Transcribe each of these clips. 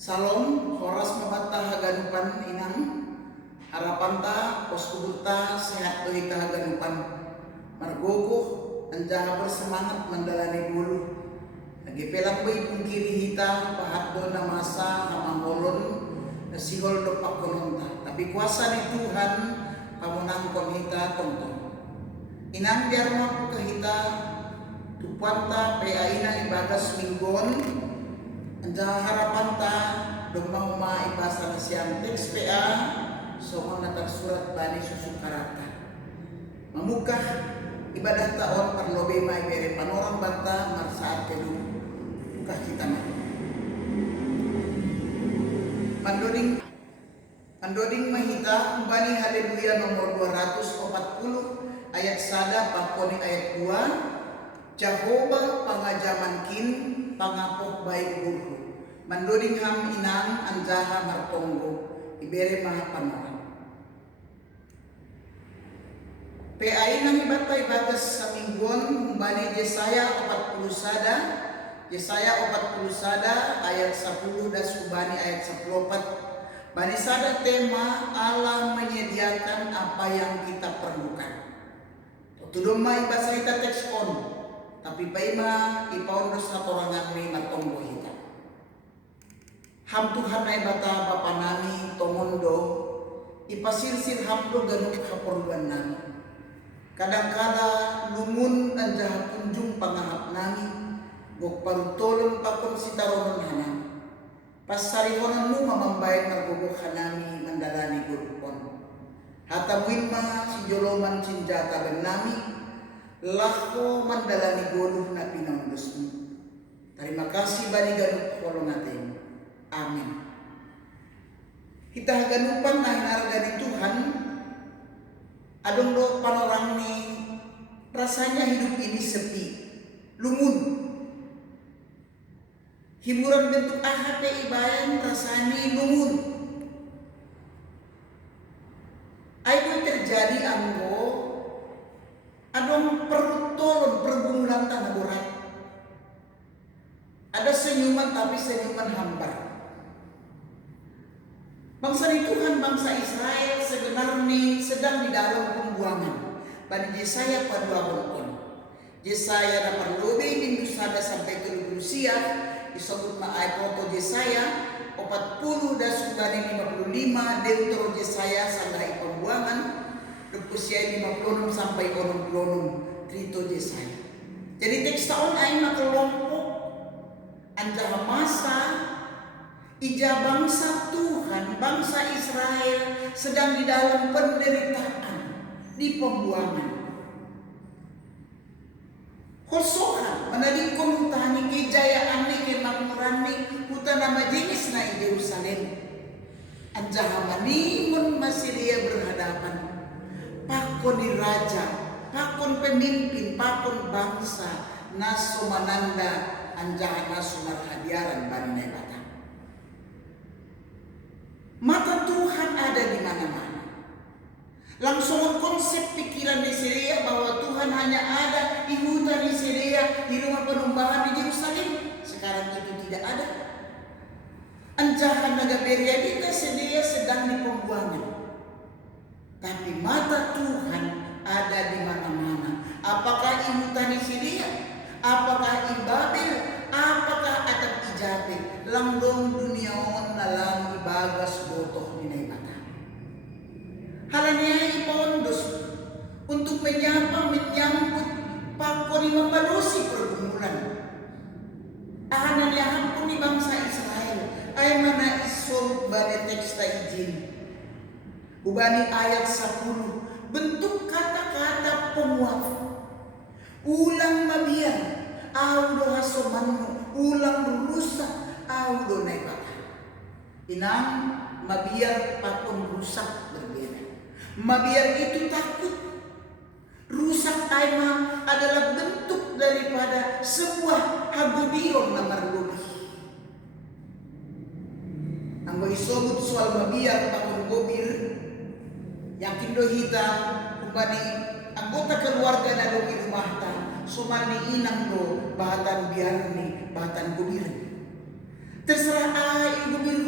Salom, horas mabatah haganupan inang harapan ta poskuburta sehat bagi haganupan margogoh anjaha bersemangat mendalani bulu lagi pelak bayi pungkiri hita pahaddo na masa hamangolon nasihol do pakononta tapi kuasa ni Tuhan pamunangkon hita tonton inang biar mampu ke hita tupanta peaina ibagas minggon anjaha harapan ta domang ma ipasa siang teks PA soal natar surat bani susu karata memukah ibadah taon parlobe mai bere panorang banta marsaat kedu buka kita Mandoding mahita bani haleluya nomor 240 ayat sada pakoni ayat 2 Jehovah pangajaman kin pangapok baik guru mandoding ham inang anjaha martonggo ibere maha panoran PAI nang ibatay bagas sa mingguan bani Yesaya 40 sada ayat 10 dan subani ayat 14 bani sada tema Allah menyediakan apa yang kita perlukan tudong ma ibasa kita teks on tapi paima ipaon sa torangan ni matonggo hita ham Tuhan ay bata bapa nami tomondo ipasilsil hamdo ganuk kaperluan nami kadang-kala lumun anjaha kunjung pangahap nami gok parutolon pakon sitaronon hanami pasarihonan mo mamambayad margugok hanami mandalani gulupon hatamuin ma si joloman sinjata ben nami lako mandalani goluh na pinangdusmu. Terima kasih bani ganuk kolong natin. Amin. Kita ganupan na hinarga ni Tuhan. Adong do panorang ni rasanya hidup ini sepi, lumun. Hiburan bentuk ahate ibayan rasanya lumun. Ayo terjadi anggo adong pertolon pergumulan tanah berat. Ada senyuman tapi senyuman hambar. Bangsa ni Tuhan, bangsa Israel sebenarnya sedang di dalam pembuangan. Bani Yesaya pada on. Yesaya na perlobe minggu sada sampai ke Rusia disebut maay foto Yesaya 40 dan subani 55 deutero Yesaya sandai pembuangan. Usia 50 sampai 60 trito Yesaya. Jadi teks taon ay makelompok anjaha masa ija bangsa Tuhan, bangsa Israel sedang di dalam penderitaan, di pembuangan. Kosohan menadi kontani kejayaan ni kemakmuran ni hutan nama jenis na Yerusalem. Anjaha manimun masih dia berhadapan. Pakon di raja, pakon pemimpin, pakon bangsa, naso mananda, anjaha naso marhadiaran bani nebata. Mata Tuhan ada di mana-mana. Langsung konsep pikiran di Syria bahwa Tuhan hanya ada di hutan di Syria, di rumah penumbahan di Yerusalem. Sekarang itu tidak ada. Anjaha naga Beria Syria sedang di pembuangan. Tapi mata Tuhan ada di mana-mana. Apakah di hutan di Syria? Apakah di Babel? Apakah atap ijabe? Langgong duniaon na lang ibagas botoh ni mata. Halanya ipondos untuk menyambut pakon ni mapalusi pergumulan. Ahanan yahan pun di bangsa Israel ay mana isol bade teksta izin. Ubani ayat 10 bentuk kata-kata penguat ulang mabiar audo hasomanmu ulang rusak audo naibaka inang mabiar pakon rusak berbeda mabiar itu takut rusak aima adalah bentuk daripada sebuah hagudion namar lebih anggo isobut soal mabiar pakon gobir yakin do hita ubani anggota keluarga na do rumah ta sumani inang do bahatan biarni bahatan gubir terserah ai gubir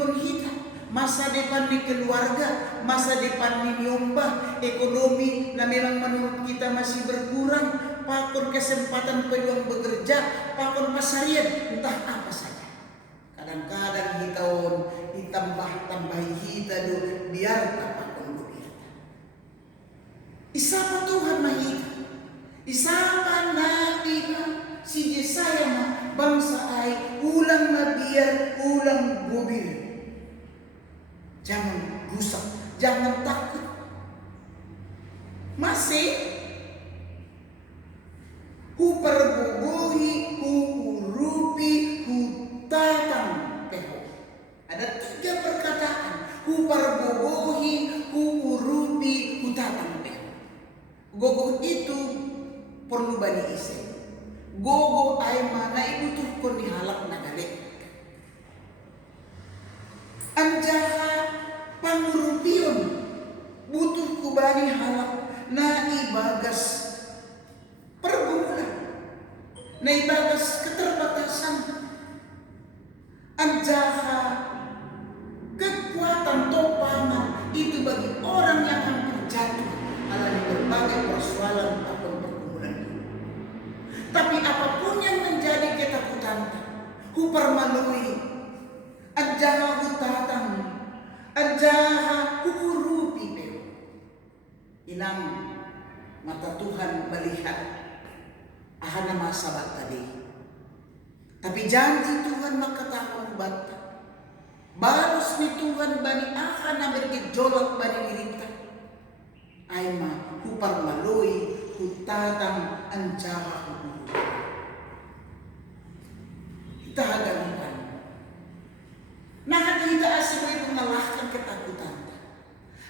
masa depan di keluarga, masa depan di nyumbah, ekonomi na memang menurut kita masih berkurang, pakon kesempatan peluang bekerja, pakon pasarian, entah apa saja. Kadang-kadang hitahon ditambah-tambahi hita do biar pakon begitu. Isapa Tuhan mahita, isapa nabi si Yesaya mah bangsa ai ulang mabiar ulang gubir. Jangan rusak, jangan takut. Masih ku perbubuhi, ku urupi, ku tatang peho. Ada 3 perkataan. Ku perbubuhi, ku urupi, ku tatang peho. Gogo itu perlu bani isi. Gogo ay mana ibu tuh kon dihalak nagalik. Anjaha pangurupion butuh kubani halak na ibagas pergumulan, na ibagas keterbatasan. Anjaha kekuatan topangan itu bagi orang yang hampir jatuh alami berbagai persoalan atau pergumulan ini. Tapi apapun yang menjadi ketakutan, hupermalui, anjaha hutatang, anjaha hukurupi pero. Inang mata Tuhan melihat ahana masabat tadi. Tapi janji Tuhan makatahon bata. Baros ni Tuhan bani ahana bergejolak bani dirita. Ay ma huparmalui, hutatang, anjaha hukurupi. Kita hagalukan. Nah, kita asal mengalahkan ketakutan.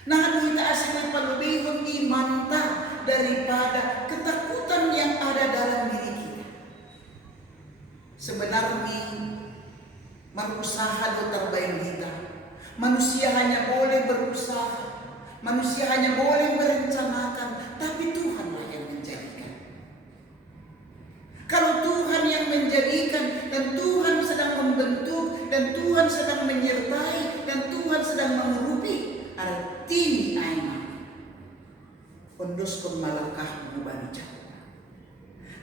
Nah, kita asal palubihon iman daripada ketakutan yang ada dalam diri kita. Sebenarnya berusaha do terbaik kita. Manusia hanya boleh berusaha. Manusia hanya boleh merencanakan, tapi Tuhanlah yang menjadikan. Kalau Tuhan yang menjadikan dan Tuhan sedang membentuk dan Tuhan sedang menyertai dan Tuhan sedang mengurupi, arti aina kondoskon malangkah mubani jauh.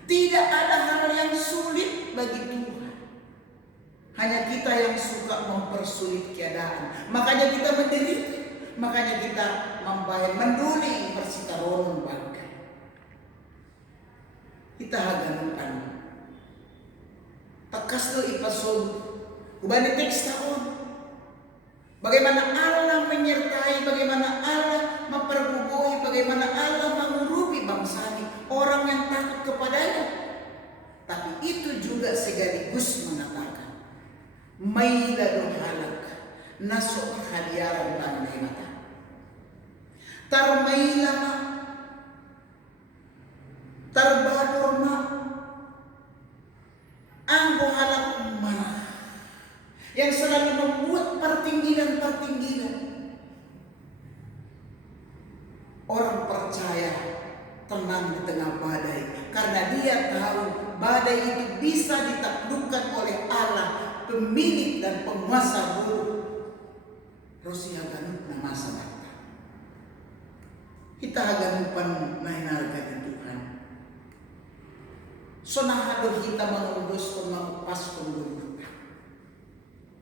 Tidak ada hal yang sulit bagi Tuhan. Hanya kita yang suka mempersulit keadaan. Makanya kita menderita. Makanya kita membayar menduli persikaronon bangga. Kita haganukan. Takas do ipasod. Kubani teks taon. Bagaimana Allah menyertai, bagaimana Allah memperbubuhi, bagaimana Allah mengurupi bangsa ini, orang yang takut kepadanya. Tapi itu juga sekaligus mengatakan, maila do halak, nasok hadiaran bangga mata. Tarmaila ma, tarbador ma, anggo halak marah. Yang selalu membuat pertinggilan-pertinggilan. Orang percaya tenang di tengah badai. Karena dia tahu badai itu bisa ditaklukkan oleh Allah, pemilik dan penguasa buruk. Rosia ganut na masa bata. Kita haganupan na hinarga di Tuhan. So nahado kita mengurus kung makupas kung dulu.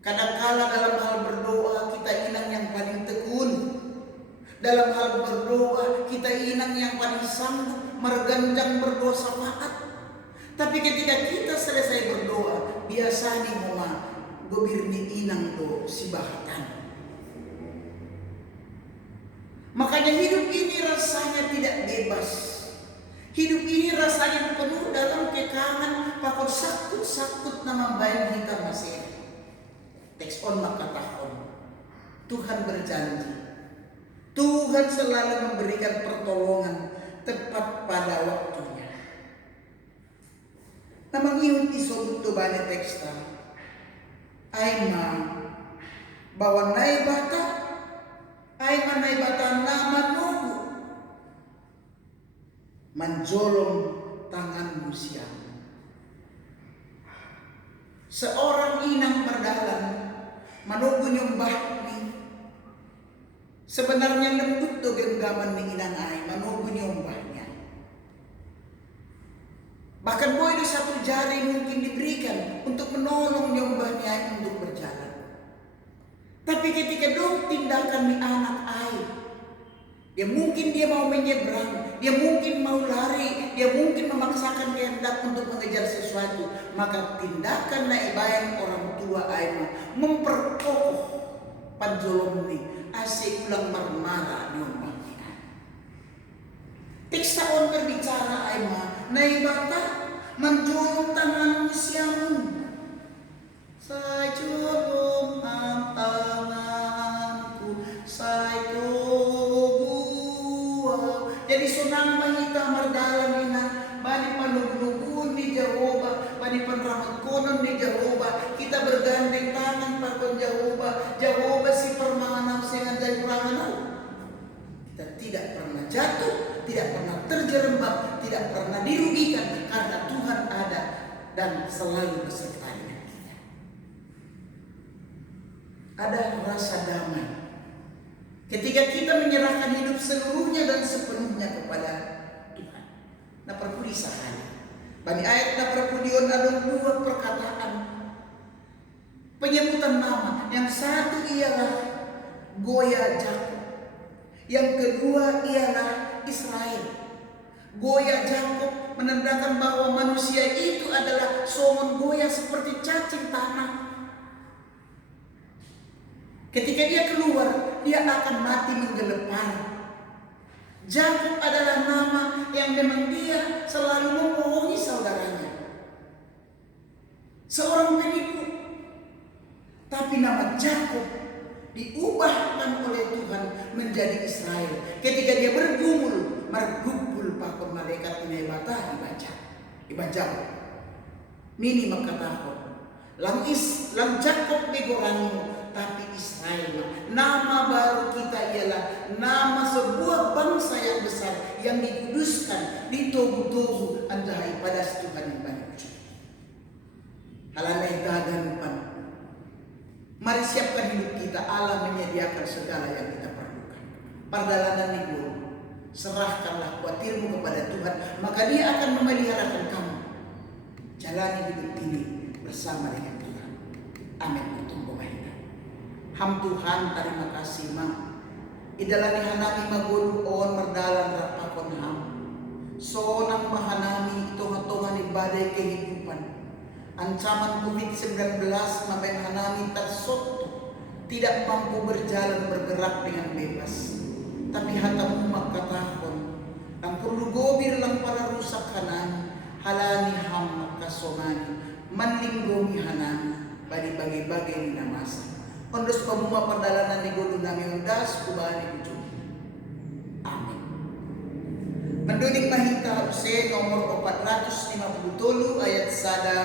Kadangkala dalam hal berdoa kita inang yang paling tekun. Dalam hal berdoa kita inang yang paling sanggup merganjang berdoa syafaat. Tapi ketika kita selesai berdoa, biasanya mama gobirni inang do si bahatan. Makanya hidup ini rasanya tidak bebas. Hidup ini rasanya penuh dalam kekangan, pakor sakut-sakut nama baik kita masih. Teks on makatahon. Tuhan berjanji. Tuhan selalu memberikan pertolongan tepat pada waktunya. Namang iyon isod to bani teksta. Ay ma bawa nai bata. Ay ma nai bata naman nugu. Manjolong tangan manusia. Seorang inang berdalam menunggu nyumbah Sebenarnya lembut to genggaman ni inang ay manugo nyombahnya. Bahkan boleh satu jari mungkin diberikan untuk menolong nyombahnya ay untuk berjalan. Tapi ketika dong tindakan ni anak ay, dia mungkin dia mau menyeberang, dia mungkin mau lari, dia mungkin memaksakan kehendak untuk mengejar sesuatu, maka tindakan na ibayang orang tua ay memperkokoh panjolong ni asik ulang marmara nyombah kita. Teks taon berbicara ay na ibata menjolong tanganmu siamun. Saya jolong ang tanganku, saya tubuh. Jadi sunang mahita mardalan ina, bani panugunugun ni Jehovah, bani panramot konon ni Jehovah. Kita bergandeng tangan pakon Jehovah. Jehovah si permanam sengan dari kurangan. Kita tidak pernah jatuh, tidak pernah terjerembab, tidak pernah dirugikan karena Tuhan ada dan selalu beserta dengan kita. Ada rasa damai ketika kita menyerahkan hidup seluruhnya dan sepenuhnya kepada Tuhan. Nah perpudi sahani. Bani ayat na perpudion ada dua perkataan penyebutan nama. Yang satu ialah Goya Jakub, yang kedua ialah Israel. Goya Jakub menandakan bahwa manusia itu adalah somon goya seperti cacing tanah. Ketika dia keluar, dia akan mati menggelepar. Jakub adalah nama yang memang dia selalu membohongi saudaranya. Seorang penipu. Tapi nama Jakub diubahkan oleh Tuhan menjadi Israel. Ketika dia bergumul, mergupul pakon malaikat menebata dibaca. Nini makatahon. Lang Jakub begoranmu. Tapi Israel, nama baru kita ialah nama sebuah bangsa yang besar yang dikuduskan, ditobu-tobu anjai pada Tuhan yang banyak. Halanai gaganupan. Mari siapkan hidup kita, Allah menyediakan segala yang kita perlukan. Perdalanan ibu, serahkanlah khawatirmu kepada Tuhan, maka Dia akan memeliharakan kamu. Jalani hidup ini bersama dengan Tuhan. Amin. Ham Tuhan terima kasih ma. Idalani hanami magulu on merdalan rapakon ham. Sonang mahanami itonga-tonga ni badai kehidupan. Ancaman COVID-19 maben hanami tersoto. Tidak mampu berjalan bergerak dengan bebas. Tapi hatamu makatahon. Ang perlu gobir lang pala rusak hanami. Halani ham makasomani. Manlinggomi hanami. Bagi-bagi ni namasa. Ondos pamuma perdalanan ni Godo nami undas kubani ujung. Amin. Menduning mahita Huse nomor 457 ayat sada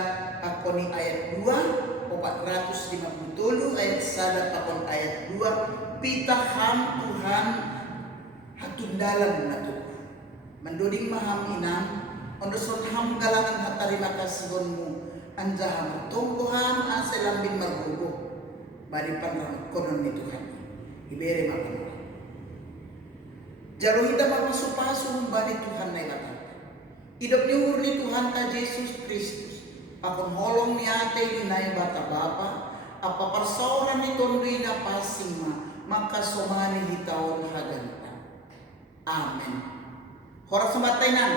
pakoni ayat 2, 457 ayat sada pakon ayat 2, pita ham Tuhan hatundalan natuku. Menduning maham inang ondos ham galangan hatarima kasihonmu anjaham tungkuham aselambing margugo. Bari panrang konon ni Tuhan. Ibere makan. Jalo kita papasu-pasu bari Tuhan na ikatan. Hidup nyuhur ni Tuhan ta Yesus Kristus. Pakon holong ni ate ni na bata bapa. Apa persoalan ni tondui na pasima. Maka somani hitaon hagantan. Amen. Horas sabatay nan.